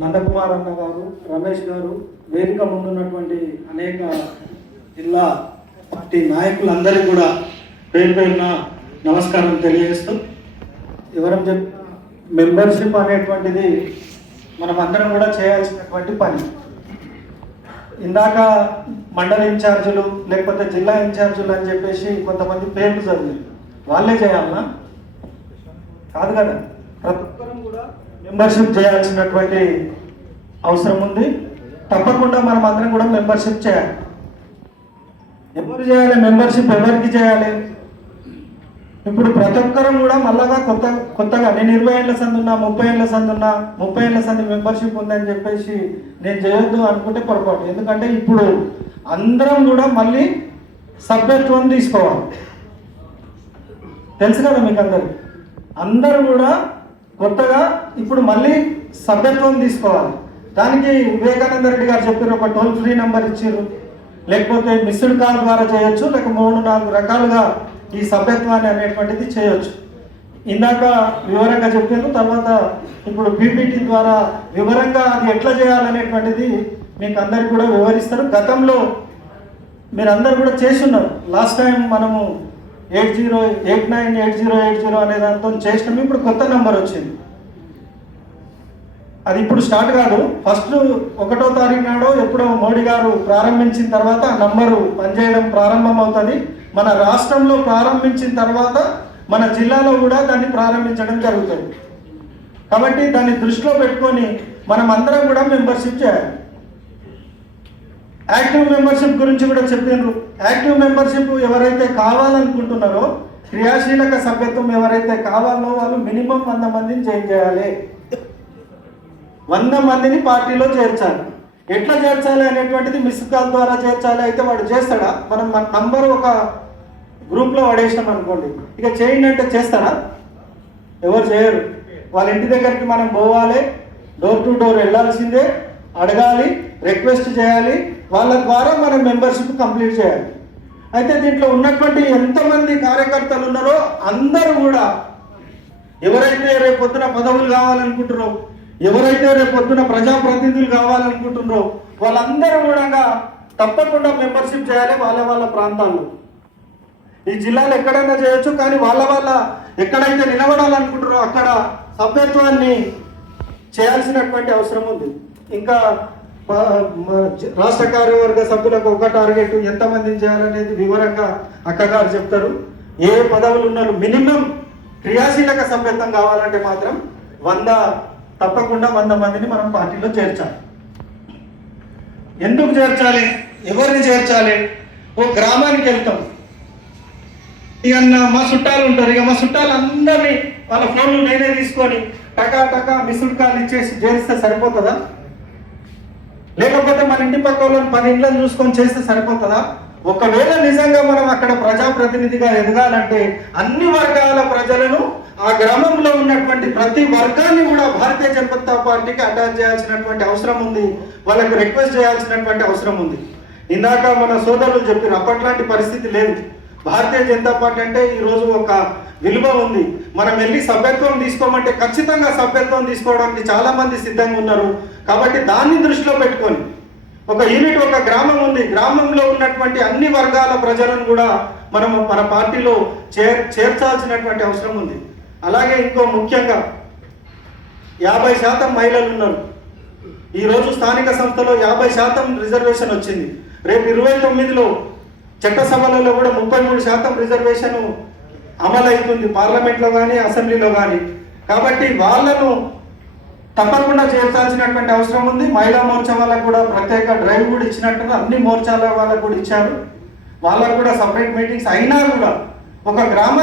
నందకుమార్ అన్న గారు, రమేష్ గారు, వేదిక ముందున్నటువంటి అనేక జిల్లా పార్టీ నాయకులందరికీ కూడా పేరు పేరున నమస్కారం తెలియజేస్తూ, ఎవరం చెప్పిన మెంబర్షిప్ అనేటువంటిది మనం అందరం కూడా చేయాల్సినటువంటి పని. ఇందాక మండల ఇన్ఛార్జీలు లేకపోతే జిల్లా ఇన్ఛార్జీలు అని చెప్పేసి కొంతమంది పేర్లు చదివారు, వాళ్ళే చేయాలన్నా? కాదు కదా, ప్రతి ఒక్కరం కూడా మెంబర్షిప్ చేయాల్సినటువంటి అవసరం ఉంది. తప్పకుండా మనం అందరం కూడా మెంబర్షిప్ చేయాలి. ఎవరు చేయాలి మెంబర్షిప్? ఎవరికి చేయాలి? ఇప్పుడు ప్రతి ఒక్కరం కూడా మళ్ళాగా కొత్తగా నేను 20 ఏళ్ళ సంది ఉన్నా, 30 ఏళ్ళ సంది ఉన్నా, 30 ఏళ్ళ సంది మెంబర్షిప్ ఉందని చెప్పేసి నేను చేయొద్దు అనుకుంటే పొరపాటు. ఎందుకంటే ఇప్పుడు అందరం కూడా మళ్ళీ సభ్యత్వం తీసుకోవాలి. తెలుసు కదా మీకు అందరూ కూడా కొత్తగా ఇప్పుడు మళ్ళీ సభ్యత్వం తీసుకోవాలి. దానికి వివేకానంద రెడ్డి గారు చెప్పారు, ఒక టోల్ ఫ్రీ నెంబర్ ఇచ్చారు, లేకపోతే మిస్డ్ కాల్ ద్వారా చేయొచ్చు, లేక 3-4 రకాలుగా ఈ సభ్యత్వాన్ని అనేటువంటిది చేయొచ్చు. ఇందాక వివరంగా చెప్పాను, తర్వాత ఇప్పుడు పీపీటీ ద్వారా వివరంగా అది ఎట్లా చేయాలనేటువంటిది మీకు అందరికి కూడా వివరిస్తారు. గతంలో మీరందరూ కూడా చేసి ఉన్నారు. లాస్ట్ టైం మనము 80898080 అనే దాంతో చేసినాము. ఇప్పుడు కొత్త నెంబర్ వచ్చింది. అది ఇప్పుడు స్టార్ట్ కాదు, ఫస్ట్ 1వ తారీఖు నాడు ఎప్పుడో మోడీ గారు ప్రారంభించిన తర్వాత ఆ నంబరు పనిచేయడం ప్రారంభం అవుతుంది. మన రాష్ట్రంలో ప్రారంభించిన తర్వాత మన జిల్లాలో కూడా దాన్ని ప్రారంభించడం జరుగుతుంది. కాబట్టి దాన్ని దృష్టిలో పెట్టుకొని మనం అందరం కూడా మెంబర్షిప్ చేయాలి. యాక్టివ్ మెంబర్షిప్ గురించి కూడా చెప్పినారు. యాక్టివ్ మెంబర్షిప్ ఎవరైతే కావాలనుకుంటున్నారో, క్రియాశీలక సభ్యత్వం ఎవరైతే కావాలో వాళ్ళు మినిమం 100 మందిని జాయిన్ చేయాలి. 100 మందిని పార్టీలో చేర్చాలి. ఎట్లా చేర్చాలి అనేటువంటిది మిస్ కాల్ ద్వారా చేర్చాలి. అయితే వాడు చేస్తాడా? మనం మన నంబర్ ఒక గ్రూప్లో పడేసినాం అనుకోండి, ఇక చేయండి అంటే చేస్తారా? ఎవరు చేయరు. వాళ్ళ ఇంటి దగ్గరికి మనం పోవాలి, డోర్ టు డోర్ వెళ్ళాల్సిందే, అడగాలి, రిక్వెస్ట్ చేయాలి, వాళ్ళ ద్వారా మనం మెంబర్షిప్ కంప్లీట్ చేయాలి. అయితే దీంట్లో ఉన్నటువంటి ఎంతమంది కార్యకర్తలు ఉన్నారో అందరూ కూడా ఎవరైతే రేపు పొద్దున పదవులు కావాలనుకుంటున్నారో, ఎవరైతే రేపు పొద్దున ప్రజాప్రతినిధులు కావాలనుకుంటున్నారో వాళ్ళందరూ కూడా తప్పకుండా మెంబర్షిప్ చేయాలి. వాళ్ళ ప్రాంతాల్లో, ఈ జిల్లాలో ఎక్కడైనా చేయొచ్చు, కానీ వాళ్ళ ఎక్కడైతే నిలబడాలనుకుంటారో అక్కడ సభ్యత్వాన్ని చేయాల్సినటువంటి అవసరం ఉంది. ఇంకా రాష్ట్ర కార్యవర్గ సభ్యులకు ఒక టార్గెట్, ఎంతమందిని చేయాలనేది వివరంగా అక్కగారు చెప్తారు. ఏ పదవులు ఉన్నారు, మినిమం క్రియాశీలక సభ్యత్వం కావాలంటే మాత్రం తప్పకుండా 100 మందిని మనం పార్టీలో చేర్చాలి. ఎందుకు చేర్చాలి? ఎవరిని చేర్చాలి? ఓ గ్రామానికి వెళ్తాం, ఇక మా చుట్టాలు ఉంటారు, ఇక మా చుట్టాలందరినీ వాళ్ళ ఫోన్లు నేనే తీసుకొని టకా మిస్డ్ కాల్ ఇచ్చేసి చేస్తే సరిపోతుందా? లేకపోతే మన ఇంటి పక్క వాళ్ళని 10 ఇండ్లను చూసుకొని చేస్తే సరిపోతుందా? ఒకవేళ నిజంగా మనం అక్కడ ప్రజాప్రతినిధిగా ఎదగాలంటే అన్ని వర్గాల ప్రజలను, ఆ గ్రామంలో ఉన్నటువంటి ప్రతి వర్గాన్ని కూడా భారతీయ జనతా పార్టీకి అటాచ్ చేయాల్సినటువంటి అవసరం ఉంది. వాళ్ళకు రిక్వెస్ట్ చేయాల్సినటువంటి అవసరం ఉంది. ఇందాక మన సోదరులు చెప్పారు, అప్పట్లాంటి పరిస్థితి లేదు. భారతీయ జనతా పార్టీ అంటే ఈరోజు ఒక విలువ ఉంది. మనం వెళ్ళి సభ్యత్వం తీసుకోమంటే ఖచ్చితంగా సభ్యత్వం తీసుకోవడానికి చాలా మంది సిద్ధంగా ఉన్నారు. కాబట్టి దాన్ని దృష్టిలో పెట్టుకొని ఒక యూనిట్, ఒక గ్రామం ఉంది, గ్రామంలో ఉన్నటువంటి అన్ని వర్గాల ప్రజలను కూడా మనం మన పార్టీలో చేర్చాల్సినటువంటి అవసరం ఉంది. అలాగే ఇంకో ముఖ్యంగా 50% మహిళలు ఉన్నారు. ఈరోజు స్థానిక సంస్థలో 50% రిజర్వేషన్ వచ్చింది. రేపు 29లో చట్టసభలలో కూడా 33% రిజర్వేషన్ అమలు అవుతుంది, పార్లమెంట్లో కానీ అసెంబ్లీలో కానీ. కాబట్టి వాళ్ళను తప్పకుండా చేర్చాల్సినటువంటి అవసరం ఉంది. మహిళా మోర్చా వాళ్ళకు కూడా ప్రత్యేక డ్రైవ్ కూడా ఇచ్చినట్టుగా అన్ని మోర్చాల వాళ్ళకు కూడా ఇచ్చారు. వాళ్ళకు కూడా సపరేట్ మీటింగ్స్ అయినా కూడా ఒక గ్రామ